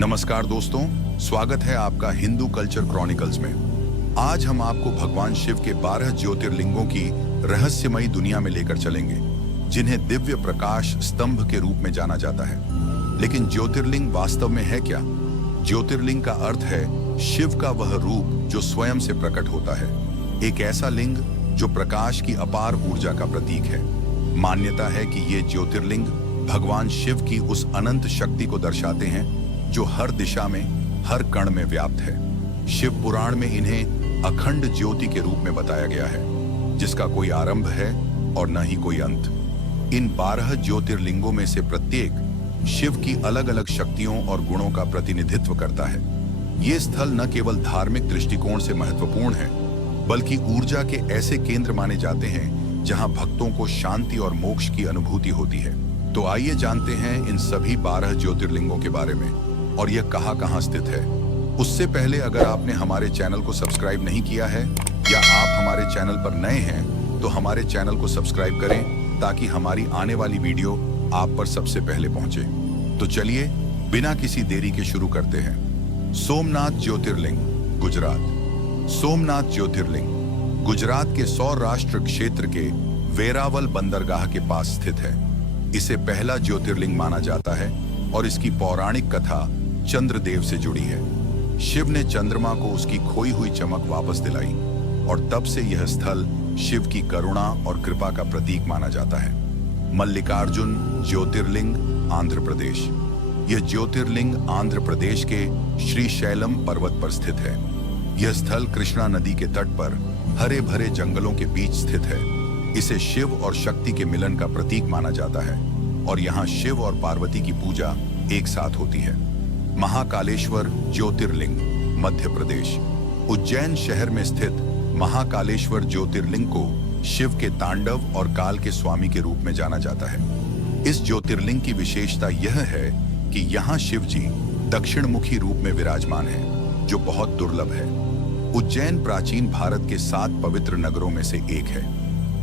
नमस्कार दोस्तों, स्वागत है आपका हिंदू कल्चर क्रॉनिकल्स में। आज हम आपको भगवान शिव के 12 ज्योतिर्लिंगों की रहस्यमयी दुनिया में लेकर चलेंगे, जिन्हें दिव्य प्रकाश स्तंभ के रूप में जाना जाता है। लेकिन ज्योतिर्लिंग वास्तव में है क्या? ज्योतिर्लिंग का अर्थ है शिव का वह रूप जो स्वयं से प्रकट होता है, एक ऐसा लिंग जो प्रकाश की अपार ऊर्जा का प्रतीक है। मान्यता है कि ये ज्योतिर्लिंग भगवान शिव की उस अनंत शक्ति को दर्शाते हैं जो हर दिशा में, हर कण में व्याप्त है। शिव पुराण में इन्हें अखंड ज्योति के रूप में बताया गया है, जिसका कोई आरंभ है और न ही कोई अंत। इन 12 ज्योतिर्लिंगों में से प्रत्येक शिव की अलग अलग शक्तियों और गुणों का प्रतिनिधित्व करता है। ये स्थल न केवल धार्मिक दृष्टिकोण से महत्वपूर्ण है, बल्कि ऊर्जा के ऐसे केंद्र माने जाते हैं जहां भक्तों को शांति और मोक्ष की अनुभूति होती है। तो आइए जानते हैं इन सभी 12 ज्योतिर्लिंगों के बारे में और यह कहां स्थित है। उससे पहले अगर आपने हमारे चैनल को सब्सक्राइब नहीं किया है या आप हमारे चैनल पर नए हैं तो हमारे चैनल को सब्सक्राइब करें ताकि हमारी आने वाली वीडियो आप पर सबसे पहले पहुंचे। तो चलिए बिना किसी देरी के शुरू करते हैं। सोमनाथ ज्योतिर्लिंग, गुजरात। सोमनाथ ज्योतिर्लिंग गुजरात के सौराष्ट्र क्षेत्र के वेरावल बंदरगाह के पास स्थित है। इसे पहला ज्योतिर्लिंग माना जाता है और इसकी पौराणिक कथा चंद्रदेव से जुड़ी है। शिव ने चंद्रमा को उसकी खोई हुई चमक वापस दिलाई और तब से यह स्थल शिव की करुणा और कृपा का प्रतीक माना जाता है। मल्लिकार्जुन ज्योतिर्लिंग, आंध्र प्रदेश। यह ज्योतिर्लिंग आंध्र प्रदेश के श्रीशैलम पर्वत पर स्थित है। यह स्थल कृष्णा नदी के तट पर हरे भरे जंगलों के बीच स्थित है। इसे शिव और शक्ति के मिलन का प्रतीक माना जाता है और यहाँ शिव और पार्वती की पूजा एक साथ होती है। महाकालेश्वर ज्योतिर्लिंग, मध्य प्रदेश। उज्जैन शहर में स्थित महाकालेश्वर ज्योतिर्लिंग को शिव के तांडव और काल के स्वामी के रूप में जाना जाता है। इस ज्योतिर्लिंग की विशेषता यह है कि यहाँ शिव जी दक्षिणमुखी रूप में विराजमान है, जो बहुत दुर्लभ है। उज्जैन प्राचीन भारत के 7 पवित्र नगरों में से एक है।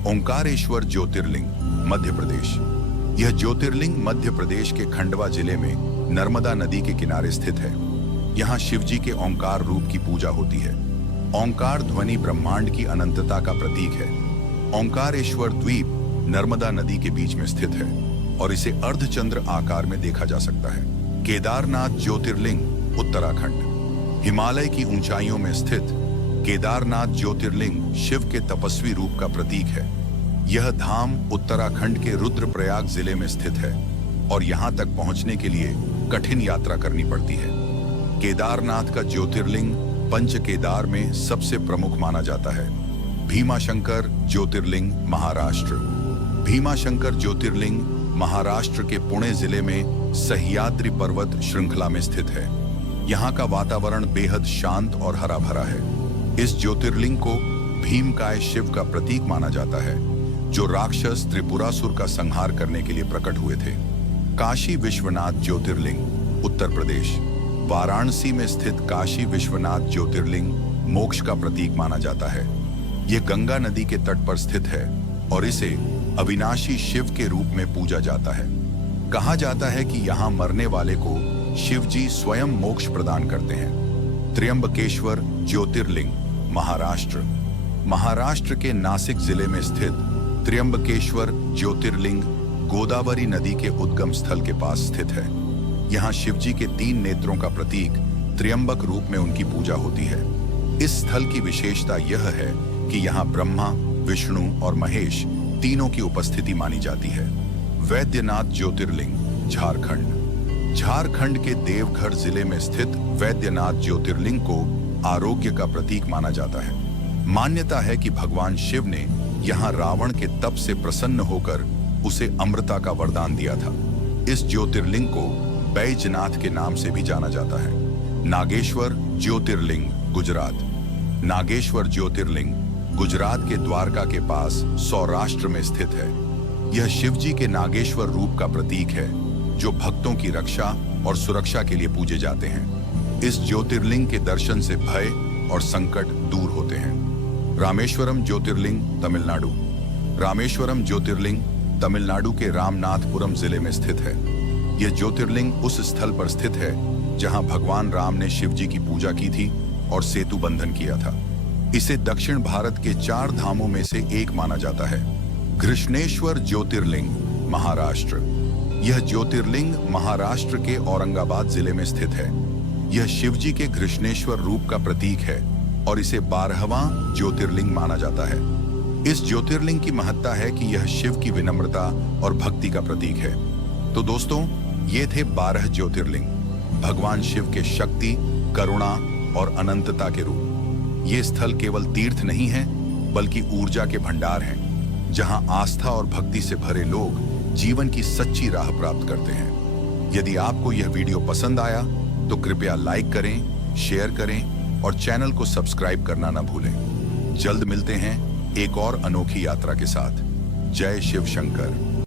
ओंकारेश्वर ज्योतिर्लिंग, मध्य प्रदेश। यह ज्योतिर्लिंग मध्य प्रदेश के खंडवा जिले में नर्मदा नदी के किनारे स्थित है। यहाँ शिवजी के ओंकार रूप की पूजा होती है। ओंकार ध्वनि ब्रह्मांड की अनंतता का प्रतीक है। ओंकारेश्वर द्वीप नर्मदा नदी के बीच में स्थित है और इसे अर्धचंद्र आकार में देखा जा सकता है। केदारनाथ ज्योतिर्लिंग, उत्तराखंड। हिमालय की ऊंचाइयों में स्थित केदारनाथ ज्योतिर्लिंग शिव के तपस्वी रूप का प्रतीक है। यह धाम उत्तराखंड के रुद्रप्रयाग जिले में स्थित है और यहाँ तक पहुँचने के लिए कठिन यात्रा करनी पड़ती है। केदारनाथ का ज्योतिर्लिंग पंच केदार में सबसे प्रमुख माना जाता है। भीमाशंकर ज्योतिर्लिंग, महाराष्ट्र। भीमाशंकर ज्योतिर्लिंग महाराष्ट्र के पुणे जिले में सह्याद्री पर्वत श्रृंखला में स्थित है। यहाँ का वातावरण बेहद शांत और हरा भरा है। इस ज्योतिर्लिंग को भीमकाय शिव का प्रतीक माना जाता है, जो राक्षस त्रिपुरासुर का संहार करने के लिए प्रकट हुए थे। काशी विश्वनाथ ज्योतिर्लिंग, उत्तर प्रदेश। वाराणसी में स्थित काशी विश्वनाथ ज्योतिर्लिंग मोक्ष का प्रतीक माना जाता है। यह गंगा नदी के तट पर स्थित है और इसे अविनाशी शिव के रूप में पूजा जाता है। कहा जाता है कि यहाँ मरने वाले को शिव जी स्वयं मोक्ष प्रदान करते हैं। त्र्यंबकेश्वर ज्योतिर्लिंग, महाराष्ट्र। महाराष्ट्र के नासिक जिले में स्थित त्र्यंबकेश्वर ज्योतिर्लिंग गोदावरी नदी के उद्गम स्थल के पास स्थित है। यहाँ शिवजी के 3 नेत्रों का प्रतीक त्र्यंबक रूप में उनकी पूजा होती है। इस स्थल की विशेषता यह है कि यहाँ ब्रह्मा, विष्णु और महेश तीनों की उपस्थिति मानी जाती है। वैद्यनाथ ज्योतिर्लिंग, झारखंड। झारखंड के देवघर जिले में स्थित वैद्यनाथ ज्योतिर्लिंग को आरोग्य का प्रतीक माना जाता है। मान्यता है कि भगवान शिव ने यहाँ रावण के तप से प्रसन्न होकर उसे अमृता का वरदान दिया था। इस ज्योतिर्लिंग को बैजनाथ के नाम से भी जाना जाता है। नागेश्वर ज्योतिर्लिंग, गुजरात। नागेश्वर ज्योतिर्लिंग गुजरात के द्वारका के पास सौराष्ट्र में स्थित है। यह शिवजी के नागेश्वर रूप का प्रतीक है, जो भक्तों की रक्षा और सुरक्षा के लिए पूजे जाते हैं। इस ज्योतिर्लिंग के दर्शन से भय और संकट दूर होते हैं। रामेश्वरम ज्योतिर्लिंग, तमिलनाडु। रामेश्वरम ज्योतिर्लिंग तमिलनाडु के रामनाथपुरम जिले में स्थित है। यह ज्योतिर्लिंग उस स्थल पर स्थित है जहां भगवान राम ने शिव जी की पूजा की थी और सेतु बंधन किया था। इसे दक्षिण भारत के 4 धामों में से एक माना जाता है। घृष्णेश्वर ज्योतिर्लिंग, महाराष्ट्र। यह ज्योतिर्लिंग महाराष्ट्र के औरंगाबाद जिले में स्थित है। यह शिव जी के घृष्णेश्वर रूप का प्रतीक है और इसे 12वां ज्योतिर्लिंग माना जाता है। इस ज्योतिर्लिंग की महत्ता है कि यह शिव की विनम्रता और भक्ति का प्रतीक है। तो दोस्तों, ये थे 12 ज्योतिर्लिंग, भगवान शिव के शक्ति, करुणा और अनंतता के रूप। ये स्थल केवल तीर्थ नहीं है, बल्कि ऊर्जा के भंडार हैं, जहां आस्था और भक्ति से भरे लोग जीवन की सच्ची राह प्राप्त करते हैं। यदि आपको यह वीडियो पसंद आया तो कृपया लाइक करें, शेयर करें और चैनल को सब्सक्राइब करना ना भूलें। जल्द मिलते हैं एक और अनोखी यात्रा के साथ। जय शिव शंकर।